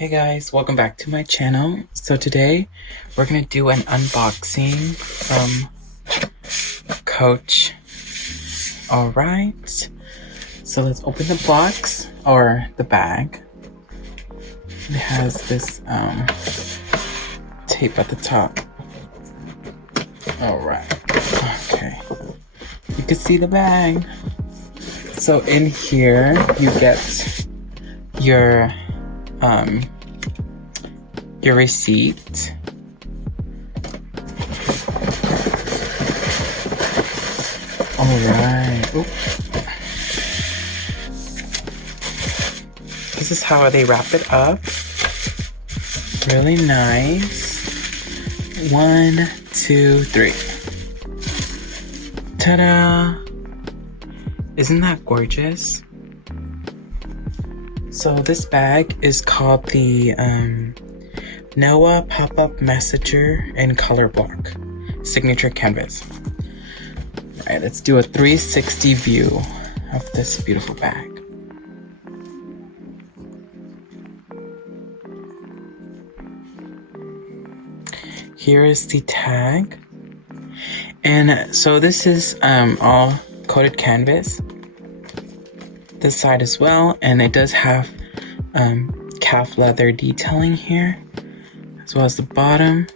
Hey guys, welcome back to my channel. So today we're gonna do an unboxing from Coach. Alright, so let's open the box or the bag. It has this tape at the top. Alright, okay. You can see the bag. So in here you get your receipt. Alright. This is how they wrap it up. Really nice. 1, 2, 3. Ta-da! Isn't that gorgeous? So this bag is called the NOA Pop-Up Messenger in Colorblock Signature Canvas. Alright, let's do a 360 view of this beautiful bag. Here is the tag. And so this is all coated canvas. This side as well, and it does have calf leather detailing here, as well as the bottom.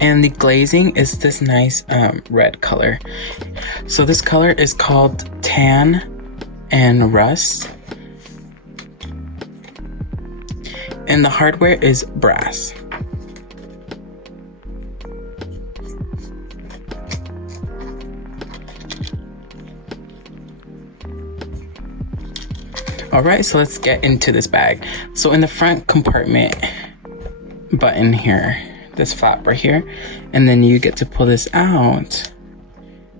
And the glazing is this nice red color. So this color is called Tan and Rust. And the hardware is brass. Alright, so let's get into this bag. So in the front compartment button here, this flap right here, and then you get to pull this out,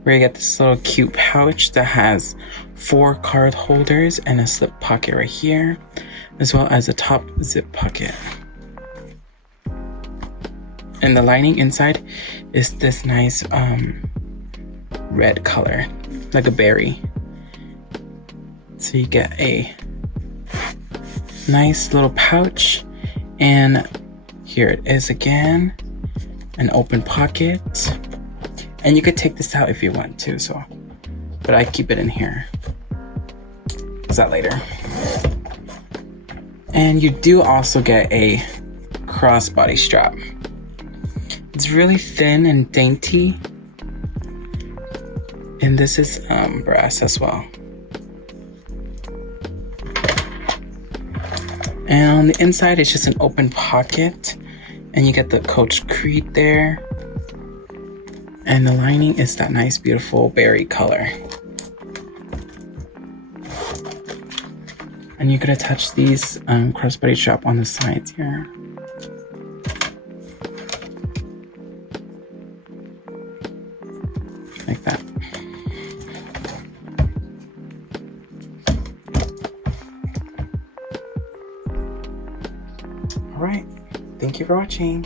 where you get this little cute pouch that has 4 card holders and a slip pocket right here, as well as a top zip pocket. And the lining inside is this nice red color, like a berry. So you get a nice little pouch, and here it is again, an open pocket, and you could take this out if you want to, but I keep it in here. Is that later? And you do also get a crossbody strap. It's really thin and dainty, and this is brass as well. And on the inside, it's just an open pocket, and you get the Coach Creed there. And the lining is that nice, beautiful berry color. And you could attach these crossbody strap on the sides here. Like that. Alright, thank you for watching.